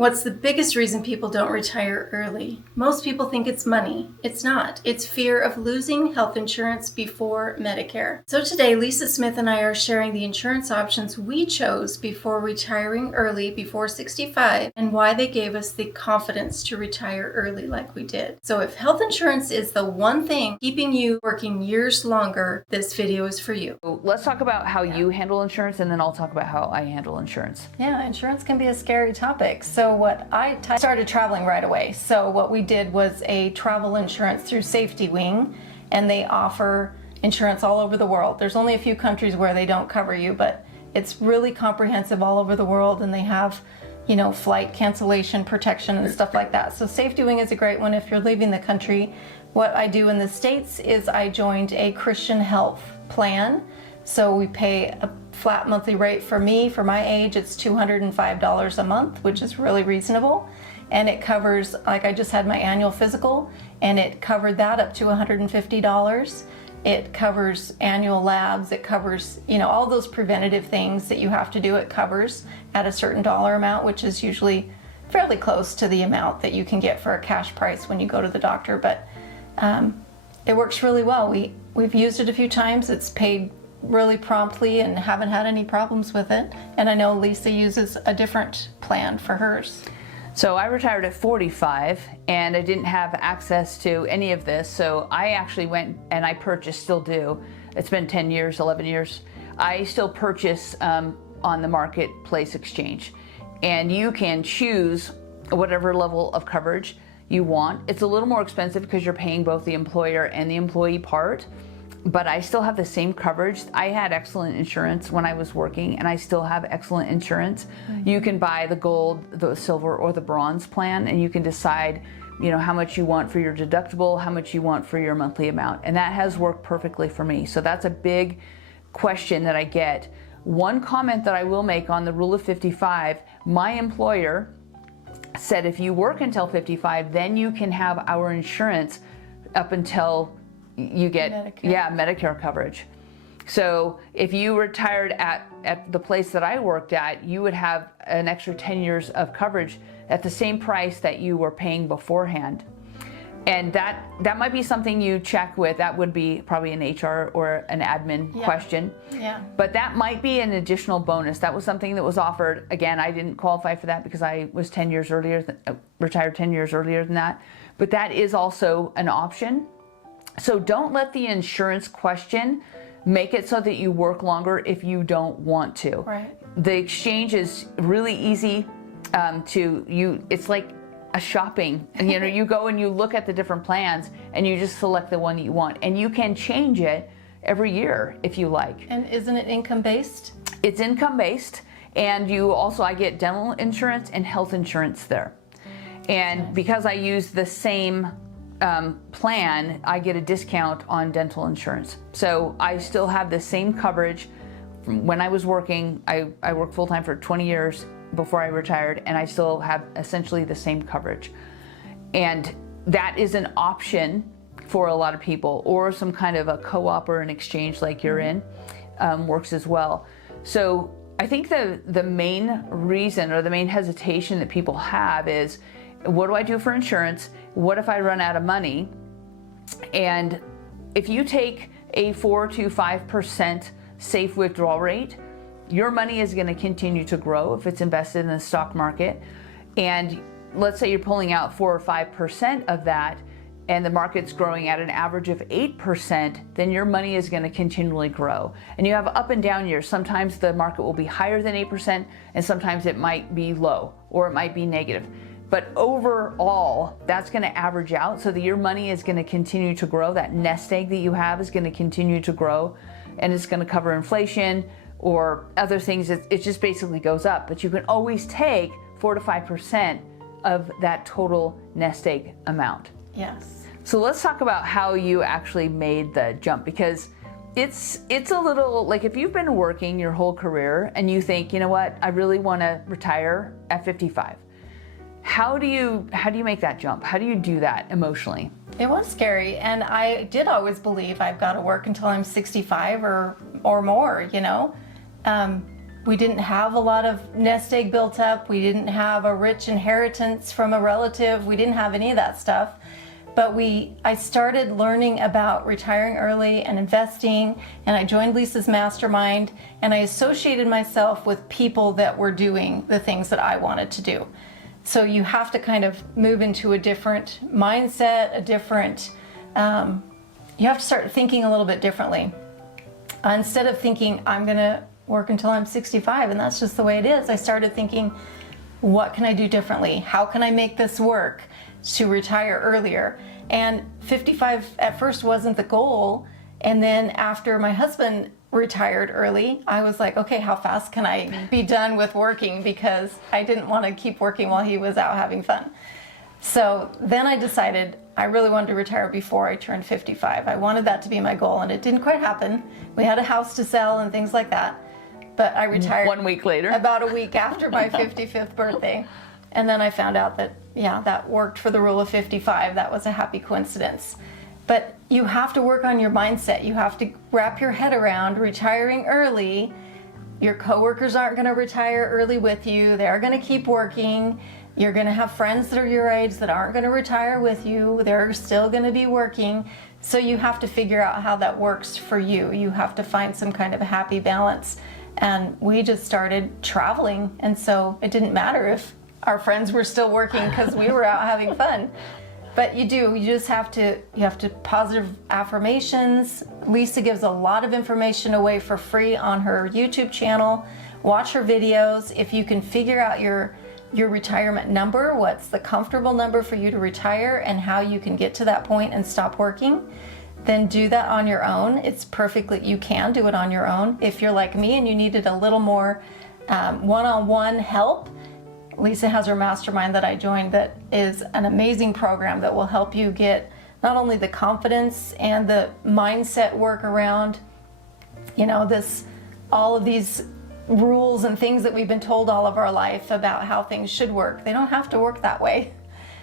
What's the biggest reason people don't retire early? Most people think it's money. It's not. It's fear of losing health insurance before Medicare. So today, Lisa Smith and I are sharing the insurance options we chose before retiring early, before 65, and why they gave us the confidence to retire early like we did. So if health insurance is the one thing keeping you working years longer, this video is for you. Let's talk about how you handle insurance, and then I'll talk about how I handle insurance. Yeah, insurance can be a scary topic. So I started traveling right away. So what we did was a travel insurance through Safety Wing, and they offer insurance all over the world. There's only a few countries where they don't cover you, but it's really comprehensive all over the world, and they have, you know, flight cancellation protection and stuff like that. So Safety Wing is a great one if you're leaving the country. What I do in the States is I joined a Christian health plan. So we pay a flat monthly rate. For me, for my age, it's $205 a month, which is really reasonable. And it covers, like I just had my annual physical, and it covered that up to $150. It covers annual labs. It covers, you know, all those preventative things that you have to do. It covers at a certain dollar amount, which is usually fairly close to the amount that you can get for a cash price when you go to the doctor. But it works really well. We've used it a few times. It's paid really promptly and haven't had any problems with it. And I know Lisa uses a different plan for hers. So I retired at 45 and I didn't have access to any of this. So I actually went and I purchased, still do. It's been 10 years, 11 years. I still purchase on the marketplace exchange. And you can choose whatever level of coverage you want. It's a little more expensive because you're paying both the employer and the employee part. But I still have the same coverage. I had excellent insurance when I was working, and I still have excellent insurance. Mm-hmm. You can buy the gold, the silver, or the bronze plan, and you can decide, you know, how much you want for your deductible, how much you want for your monthly amount. And that has worked perfectly for me. So that's a big question that I get. One comment that I will make on the rule of 55, my employer said if you work until 55, then you can have our insurance up until you get Medicare coverage. So if you retired at the place that I worked at, you would have an extra 10 years of coverage at the same price that you were paying beforehand. And that might be something you check with. That would be probably an HR or an admin question. Yeah. But that might be an additional bonus. That was something that was offered. Again, I didn't qualify for that because I was 10 years earlier, retired 10 years earlier than that. But that is also an option. So don't let the insurance question make it so that you work longer if you don't want to. Right. The exchange is really easy it's like a shopping. You know, you go and you look at the different plans and you just select the one that you want. And you can change it every year if you like. And isn't it income-based? It's income-based. And I get dental insurance and health insurance there. And because I use the same plan, I get a discount on dental insurance. So I still have the same coverage from when I was working. I worked full-time for 20 years before I retired, and I still have essentially the same coverage. And that is an option for a lot of people, or some kind of a co-op or an exchange like you're in works as well. So I think the main reason or the main hesitation that people have is, what do I do for insurance? What if I run out of money? And if you take a 4 to 5% safe withdrawal rate, your money is going to continue to grow if it's invested in the stock market. And let's say you're pulling out 4 or 5% of that, and the market's growing at an average of 8%, then your money is going to continually grow. And you have up and down years. Sometimes the market will be higher than 8%, and sometimes it might be low, or it might be negative. But overall, that's going to average out so that your money is going to continue to grow. That nest egg that you have is going to continue to grow, and it's going to cover inflation or other things. It just basically goes up. But you can always take 4 to 5% of that total nest egg amount. Yes. So let's talk about how you actually made the jump, because it's a little like, if you've been working your whole career and you think, you know what, I really want to retire at 55. How do you make that jump? How do you do that emotionally? It was scary, and I did always believe I've got to work until I'm 65 or more, you know. We didn't have a lot of nest egg built up. We didn't have a rich inheritance from a relative. We didn't have any of that stuff. But I started learning about retiring early and investing, and I joined Lisa's mastermind, and I associated myself with people that were doing the things that I wanted to do. So you have to kind of move into a different mindset, you have to start thinking a little bit differently. Instead of thinking, I'm gonna work until I'm 65 and that's just the way it is, I started thinking, what can I do differently? How can I make this work to retire earlier? And 55 at first wasn't the goal. And then after my husband retired early, I was like, okay, how fast can I be done with working? Because I didn't want to keep working while he was out having fun. So then I decided I really wanted to retire before I turned 55. I wanted that to be my goal, and it didn't quite happen. We had a house to sell and things like that. But I retired 1 week later, about a week after my 55th birthday. And then I found out that, yeah, that worked for the rule of 55. That was a happy coincidence. But you have to work on your mindset. You have to wrap your head around retiring early. Your coworkers aren't going to retire early with you. They're going to keep working. You're going to have friends that are your age that aren't going to retire with you. They're still going to be working. So you have to figure out how that works for you. You have to find some kind of a happy balance. And we just started traveling. And so it didn't matter if our friends were still working because we were out having fun. But you just have to positive affirmations. Lisa gives a lot of information away for free on her YouTube channel. Watch her videos. If you can figure out your retirement number, what's the comfortable number for you to retire and how you can get to that point and stop working, then do that on your own. You can do it on your own. If you're like me and you needed a little more one-on-one help, Lisa has her mastermind that I joined that is an amazing program that will help you get not only the confidence and the mindset work around, all of these rules and things that we've been told all of our life about how things should work. They don't have to work that way.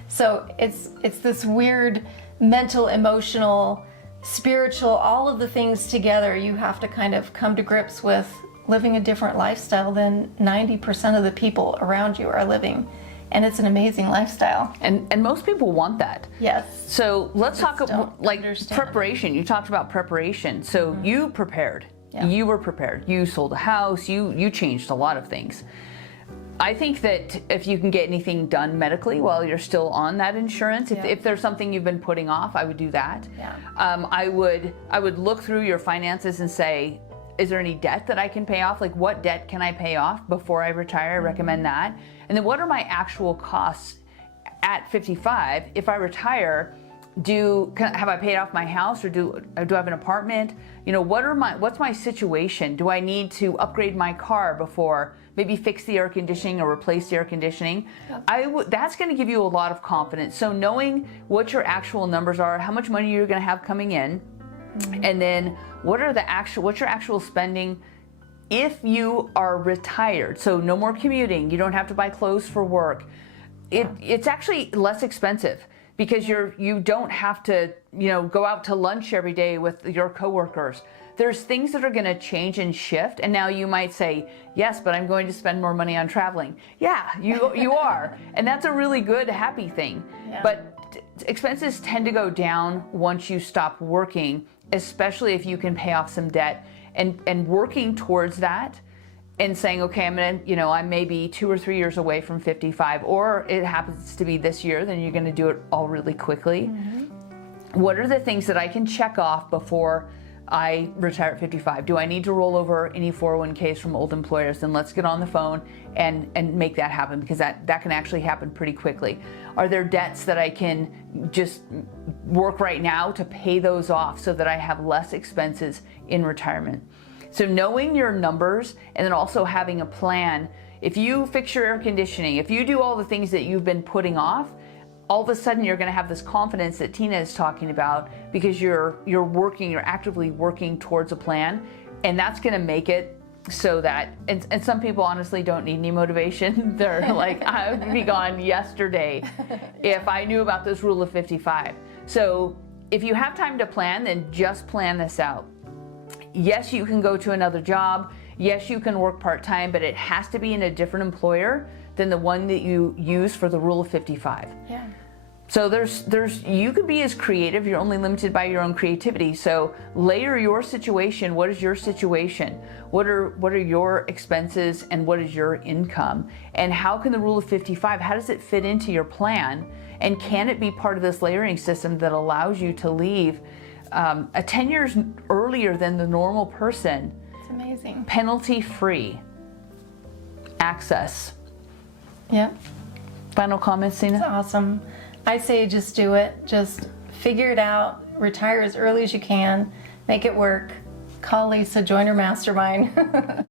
So it's this weird mental, emotional, spiritual, all of the things together. You have to kind of come to grips with living a different lifestyle than 90% of the people around you are living. And it's an amazing lifestyle. And most people want that. Yes. So let's talk about preparation. You talked about preparation. So you prepared. Yeah. You were prepared. You sold a house. You changed a lot of things. I think that if you can get anything done medically while you're still on that insurance, if there's something you've been putting off, I would do that. Yeah. I would look through your finances and say, is there any debt that I can pay off? Like, what debt can I pay off before I retire? I recommend that. And then what are my actual costs at 55? If I retire, have I paid off my house, or do I have an apartment? What's my situation? Do I need to upgrade my car before, maybe fix the air conditioning or replace the air conditioning? That's going to give you a lot of confidence. So knowing what your actual numbers are, how much money you're going to have coming in, and then what's your actual spending if you are retired. So no more commuting. You don't have to buy clothes for work. It's actually less expensive because you don't have to go out to lunch every day with your coworkers. There's things that are going to change and shift, and now you might say, yes, but I'm going to spend more money on traveling. Yeah, you are, and that's a really good, happy thing. Yeah. But expenses tend to go down once you stop working, especially if you can pay off some debt, and working towards that and saying, okay, I'm maybe 2 or 3 years away from 55, or it happens to be this year, then you're going to do it all really quickly. Mm-hmm. What are the things that I can check off before I retire at 55? Do I need to roll over any 401ks from old employers? Then let's get on the phone and make that happen, because that can actually happen pretty quickly. Are there debts that I can just work right now to pay those off so that I have less expenses in retirement? So knowing your numbers, and then also having a plan. If you fix your air conditioning, if you do all the things that you've been putting off, all of a sudden you're going to have this confidence that Tina is talking about, because you're actively working towards a plan, and that's going to make it so that, and some people honestly don't need any motivation. They're like, I would be gone yesterday if I knew about this rule of 55. So if you have time to plan, then just plan this out. Yes, you can go to another job. Yes, you can work part-time, but it has to be in a different employer than the one that you use for the rule of 55. Yeah. So you could be as creative, you're only limited by your own creativity. So layer your situation. What is your situation? What are your expenses and what is your income? And how can the rule of 55, how does it fit into your plan? And can it be part of this layering system that allows you to leave 10 years earlier than the normal person? It's amazing. Penalty-free access. Yep. Final comments, Sina? That's awesome. I say just do it. Just figure it out. Retire as early as you can. Make it work. Call Lisa, join her mastermind.